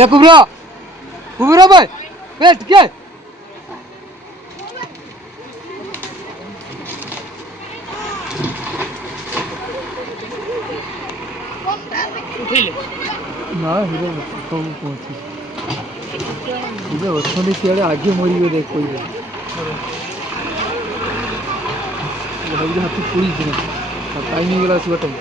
Ya Kubra! Kubra भाई बैठ के ना हीरो सब पहुंची इधर वसुंधरी सियाड़े आगे मरी देख कोई हाथी पूरी दिन टाइमिंग गला टाइम